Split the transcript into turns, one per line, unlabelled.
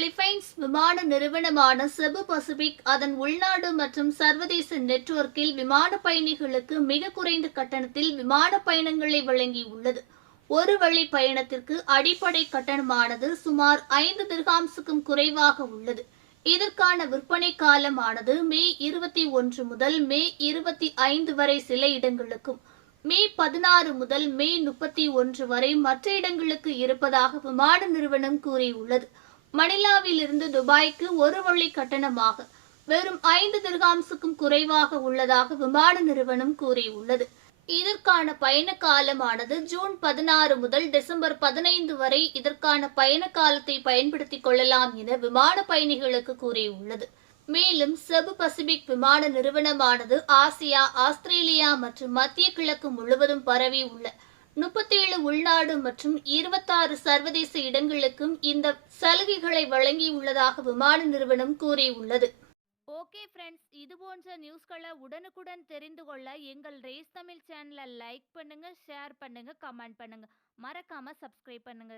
Philippines விமான நிறுவனமான Cebu Pacific அதன் உள்நாடு மற்றும் சர்வதேச நெட்வொர்க்கில் விமான பயணிகளுக்கு மிக குறைந்த கட்டணத்தில் விமான பயணங்களை வழங்கியுள்ளது. ஒரு வழி பயணத்திற்கு அடிப்படை கட்டணமானது சுமார் ஐந்து திர்ஹாம்ஸுக்கும் குறைவாக உள்ளது. இதற்கான விற்பனை காலமானது மே இருபத்தி ஒன்று முதல் மே இருபத்தி ஐந்து வரை சில இடங்களுக்கும் மே பதினாறு முதல் மே முப்பத்தி ஒன்று வரை மற்ற இடங்களுக்கு இருப்பதாக விமான நிறுவனம் கூறியுள்ளது. மணிலாவில் இருந்து துபாய்க்கு ஒரு வழி கட்டணமாக வெறும் ஐந்து திருகாம்சுக்கும் குறைவாக உள்ளதாக விமான நிறுவனம் கூறியுள்ளது. இதற்கான பயண காலமானது ஜூன் பதினாறு முதல் டிசம்பர் பதினைந்து வரை இதற்கான பயண காலத்தை பயன்படுத்திக் கொள்ளலாம் என விமான பயணிகளுக்கு கூறியுள்ளது. மேலும் செபு பசிபிக் விமான நிறுவனமானது ஆசியா ஆஸ்திரேலியா மற்றும் மத்திய கிழக்கு முழுவதும் பரவி உள்ள முப்பத்தேழு உள்நாடு மற்றும் இருபத்தாறு சர்வதேச இடங்களுக்கும் இந்த சலுகைகளை வழங்கியுள்ளதாக விமான நிறுவனம் கூறியுள்ளது.
ஓகே ஃப்ரெண்ட்ஸ் இது போன்ற நியூஸ்களை உடனுக்குடன் தெரிந்து கொள்ள எங்கள் ரேஸ் தமிழ் சேனலை லைக் பண்ணுங்க ஷேர் பண்ணுங்க கமெண்ட் பண்ணுங்க. மறக்காம சப்ஸ்கிரைப் பண்ணுங்க.